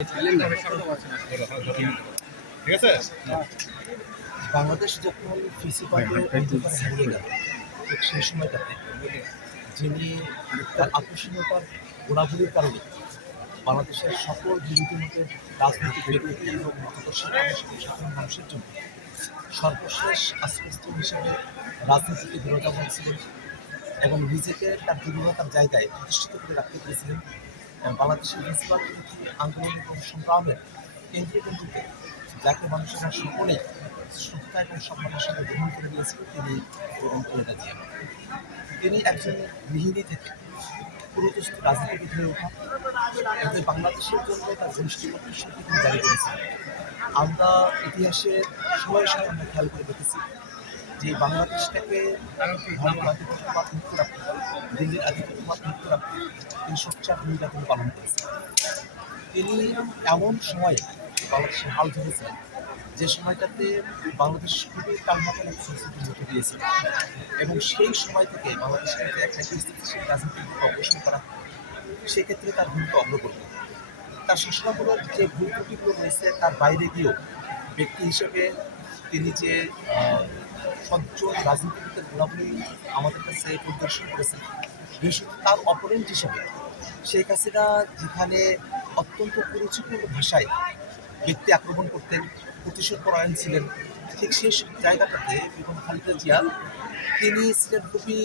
ঠিক আছে। বাংলাদেশ যখন ফেসিবাদের অন্ধকারে হারিয়ে গেল, ঠিক সেই সময়টাতে যিনি তার আকর্ষণীয়তার গোড়াগুলির কারণে বাংলাদেশের সকল বিরোধী মতের রাজনৈতিক ব্যক্তি এবং মতাদর্শী সাধারণ মানুষের জন্য সর্বশেষ আশ্রয়স্থল হিসেবে রাজনীতিতে বিরোধাভান ছিলেন এবং নিজেকে তার দৃঢ়তার জায়গায় প্রতিষ্ঠিত করে রাখতে পেরেছিলেন। বাংলাদেশের ফেসিবাদ বিরোধী আন্দোলন এবং সংগ্রামের কেন্দ্রীয় বিন্দুতে যাকে মানুষেরা সকলেই শ্রদ্ধা এবং সম্মানের সাথে গ্রহণ করে নিয়েছিলেন তিনি এবং খালেদা জিয়া। তিনি একজন গৃহিণী থেকে পুরোদস্ত রাজনীতিবিদ হয়ে ওঠা এতে বাংলাদেশের জন্য তার ঘনিষ্ঠ প্রতিশ্রুতি তিনি জারি করেছিলেন। আমরা ইতিহাসের সময় সময় আমরা খেয়াল করে দেখেছি যে বাংলাদেশটাকে ভারতের আধিপত্যবাদ মুক্ত রাখতে, দিল্লির আধিপত্যবাদ মুক্ত রাখতে তিনি সোচ্চার ভূমিকা তিনি পালন করেছেন। তিনি এমন সময়ে বাংলাদেশের হাল ধরেছিলেন যে সময়টাতে বাংলাদেশ খুবই টালমাটাল পরিস্থিতির মধ্যে দিয়েছিল এবং সেই সময় থেকে বাংলাদেশকে একটা স্থিতিশীল রাজনীতির অগ্রসর করা, সেক্ষেত্রে তার ভূমিকা অগ্রগণ্য। তার শাসনামূলক যে ভুল ত্রুটিগুলো রয়েছে তার বাইরে গিয়েও ব্যক্তি হিসেবে তিনি যে সজ্জন রাজনীতিবিদের গুণাবলী আমাদের কাছে প্রদর্শন করেছেন, বিশেষত তার অপোনেন্ট হিসেবে শেখ হাসিনা যেখানে অত্যন্ত কুরুচিপূর্ণ ভাষায় ব্যক্তি আক্রমণ করতেন, প্রতিশোধ পরায়ণ ছিলেন, ঠিক সেই জায়গাটাতে বেগম খালেদা জিয়া তিনি ছিলেন খুবই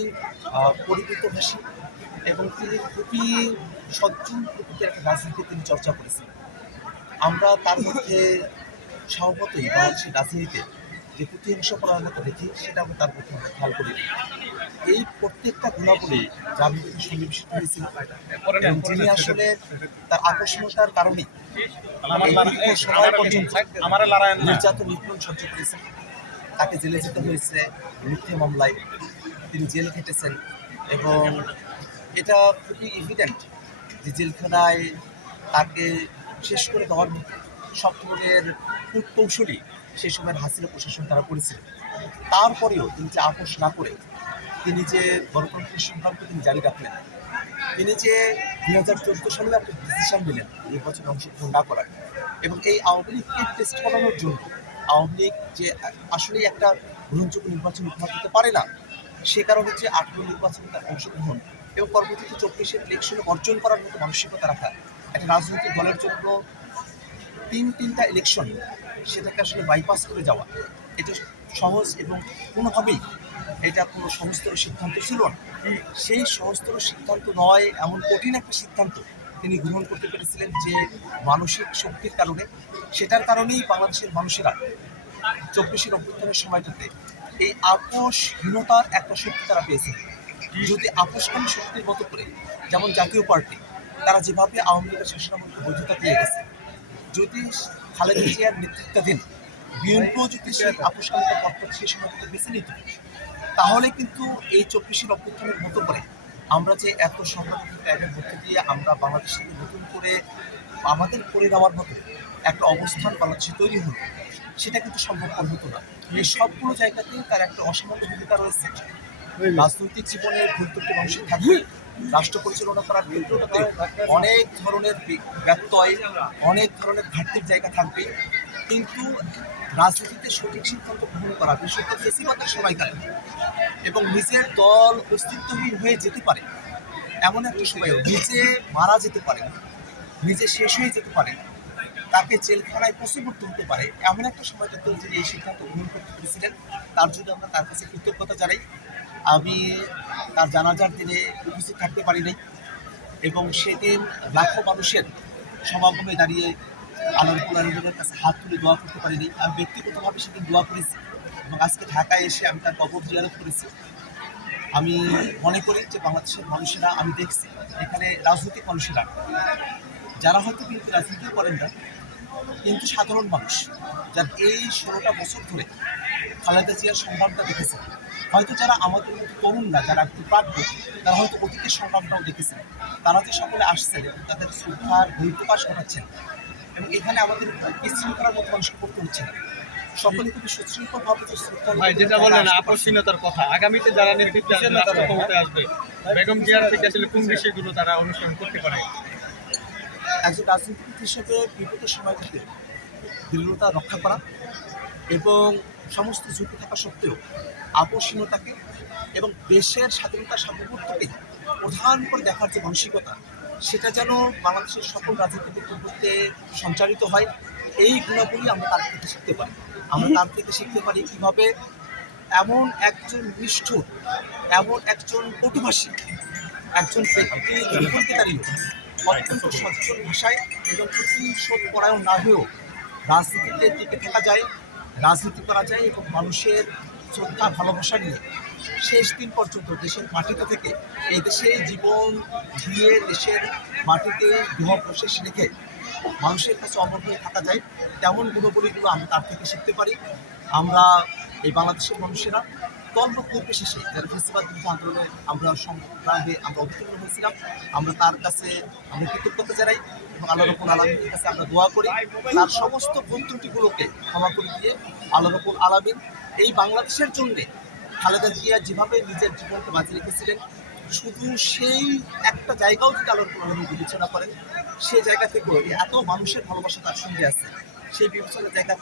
পরিবৃতভাষী এবং তিনি খুবই সজ্জন প্রকৃতির একটা রাজনীতি তিনি চর্চা করেছেন। আমরা তার মধ্যে স্বভাবতই বাংলাদেশের রাজনীতিতে যে প্রতিহিংস পরায়ণতা দেখি সেটা আমরা তার মধ্যে খেয়াল করি। এই প্রত্যেকটা গুণাবলী যার মধ্যে সন্নিবেশিত হয়েছিল এবং যিনি আসলে তার আকর্ষণীয়তার কারণেই সময় পর্যন্ত নির্যাতন নিপীড়ন সহ্য করেছেন। তাকে জেলে যেতে হয়েছে মিথ্যে মামলায়, তিনি জেল খেটেছেন এবং এটা খুবই এভিডেন্ট যে জেলখানায় তাকে শেষ করে দেওয়ার মতো সব ধরনের কৌশলী সেই সময়ের হাসিনা প্রশাসন তারা করেছিলেন। তারপরেও তিনি যে আপোষ না করে তিনি যে গণতন্ত্রের সংগ্রামকে তিনি জারি রাখলেন, তিনি যে 2014 সালে একটা ডিসিশন নিলেন নির্বাচনে অংশগ্রহণ না করার এবং এই আওয়ামী লীগকে টেস্ট করানোর জন্য আওয়ামী লীগ যে আসলেই একটা গ্রহণযোগ্য নির্বাচন উপহার দিতে পারে না, সে কারণে যে 18 নির্বাচনে তার অংশগ্রহণ এবং পরবর্তীতে 24-এর ইলেকশনে অর্জন করার মতো মানসিকতা রাখা একটা রাজনৈতিক দলের জন্য তিনটা ইলেকশন সেটাকে আসলে বাইপাস করে যাওয়া এটা সহজ এবং কোনোভাবেই এটা কোনো সহজতর সিদ্ধান্ত ছিল না। সেই সহজতর সিদ্ধান্ত নয়, এমন কঠিন একটা সিদ্ধান্ত তিনি গ্রহণ করতে পেরেছিলেন যে মানসিক শক্তির কারণে, সেটার কারণেই বাংলাদেশের মানুষেরা 24-এর অভ্যুত্থানের সময়টাতে এই আপোষহীনতার একটা শক্তি তারা পেয়েছিল। যদি আপোষকামী শক্তির মতো করে যেমন জাতীয় পার্টি তারা যেভাবে আওয়ামী লীগের শাসনামলকে বৈধতা দিয়ে গেছে, যদি খালেদা জিয়ার নেতৃত্বাধীন বিএনপিও যদি সেই আপোষকামিতার পথটা সেই সময়টাতে বেছে নিত, তাহলে কিন্তু এই 24-এর অভ্যুত্থানের মতো করে আমরা যে এত সংগ্রাম ত্যাগের মধ্যে দিয়ে আমরা বাংলাদেশকে নতুন করে আমাদের করে নেওয়ার মতো একটা অবস্থান বাংলাদেশে তৈরি হলো, সেটা কিন্তু সম্ভবপর হতো না। এই সবগুলো জায়গাতেই তার একটা অসামান্য ভূমিকা রয়েছে। রাজনৈতিক জীবনের গুরুত্বপূর্ণ অংশ থাকবে, রাষ্ট্র পরিচালনা করার ক্ষেত্রটাতে অনেক ধরনের ব্যত্যয়, অনেক ধরনের ঘাটতির জায়গা থাকবে, কিন্তু রাজনীতিতে সঠিক সিদ্ধান্ত গ্রহণ করা বিশেষত ফেসিবাদের সময়কালে এবং নিজের দল অস্তিত্বহীন হয়ে যেতে পারে এমন একটা সময়ও, নিজে মারা যেতে পারে, নিজে শেষ হয়ে যেতে পারে, তাকে জেলখানায় পশুবদ্ধ হতে পারে এমন একটা সময়টাতে তিনি এই সিদ্ধান্ত গ্রহণ করতে পেরেছিলেন। তার জন্য আমরা তার কাছে কৃতজ্ঞতা জানাই। আমি তার জানাজার দিনে উপস্থিত থাকতে পারি নাই এবং সেদিন লাখো মানুষের সমাগমে দাঁড়িয়ে আনন্দের কাছে হাত তুলে দোয়া করতে পারিনি। আমি ব্যক্তিগতভাবে সেদিন দোয়া করেছি এবং আজকে ঢাকায় এসে আমি তার কবর জিয়ারত করেছি। আমি মনে করি যে বাংলাদেশের মানুষেরা, আমি দেখছি এখানে রাজনৈতিক মানুষেরা যারা হয়তো কিন্তু রাজনীতি করেন না, কিন্তু সাধারণ মানুষ যারা এই 16টা বছর ধরে খালেদা জিয়ার সংগ্রামটা দেখেছে, হয়তো যারা আমাদের মতো তরুণ না, যারা একটু প্রাপ্য, তারা হয়তো অতীতের সংগ্রামটাও দেখেছেন, তারা যে সকলে আসছেন তাদের শ্রদ্ধার বহিঃপ্রকাশ ঘটাচ্ছেন এবং এখানে আমাদের বিশৃঙ্খলার মতো মানুষকে করতে হচ্ছে না, সকলে খুবই সুশৃঙ্খলভাবে যে শ্রদ্ধা। যেটা বললেন আপোষহীনতার কথা, আগামীতে যারা নেতৃত্বে রাষ্ট্র ক্ষমতায় আসবে বেগম জিয়ার থেকে আসলে কোন বিষয়গুলো তারা অনুসরণ করতে পারে? একজন রাজনীতিবিদ হিসেবে বিগত সময়টিতে দৃঢ়তা রক্ষা করা এবং সমস্ত ঝুঁকি থাকা সত্ত্বেও আপোষহীনতাকে এবং দেশের স্বাধীনতা সার্বভৌমত্বকে প্রধান করে দেখার যে মানসিকতা, সেটা যেন বাংলাদেশের সকল রাজনীতিবিদদের মধ্যে সঞ্চারিত হয়। এই গুণাবলী আমরা তার থেকে শিখতে পারি। আমরা তার থেকে শিখতে পারি কীভাবে এমন একজন নিষ্ঠুর, এমন একজন কটুভাষী, একজন ব্যক্তি বিপরীতকারী অত্যন্ত সচ্ছল ভাষায় এবং প্রতিশোধ পরায়ণ না হয়েও রাজনীতিতে টিকে থাকা যায়, রাজনীতি করা যায় এবং মানুষের শ্রদ্ধা ভালোবাসা নিয়ে শেষ দিন পর্যন্ত দেশের মাটিতে থেকে এই দেশে জীবন দিয়ে দেশের মাটিতে গৃহপ্রবেশ রেখে মানুষের কাছে অমর হয়ে থাকা যায়। তেমন গুণাবলীগুলো আমরা তার থেকে শিখতে পারি। আমরা এই বাংলাদেশের মানুষেরা দলমত নির্বিশেষে যারা ফেসিবাদ বিরোধী আন্দোলনে আমরা সংগ্রামে আমরা অবতীর্ণ হয়েছিলাম, আমরা তার কাছে আমরা কৃতজ্ঞতা জানাই এবং আল্লাহ রাব্বুল আলামিনের কাছে আমরা দোয়া করি তার সমস্ত ভুল ত্রুটিগুলোকে ক্ষমা করে দিয়ে আল্লাহ রাব্বুল আলামিন এই বাংলাদেশের জন্যে খালেদা জিয়া যেভাবে নিজের জীবনকে বাঁচিয়ে রেখেছিলেন, শুধু সেই একটা জায়গাও যদি আল্লাহ রাব্বুল আলামিন বিবেচনা করেন, সেই জায়গা থেকেও এত মানুষের ভালোবাসা তার সঙ্গে আছে, সেই বিবেচনার জায়গা থেকে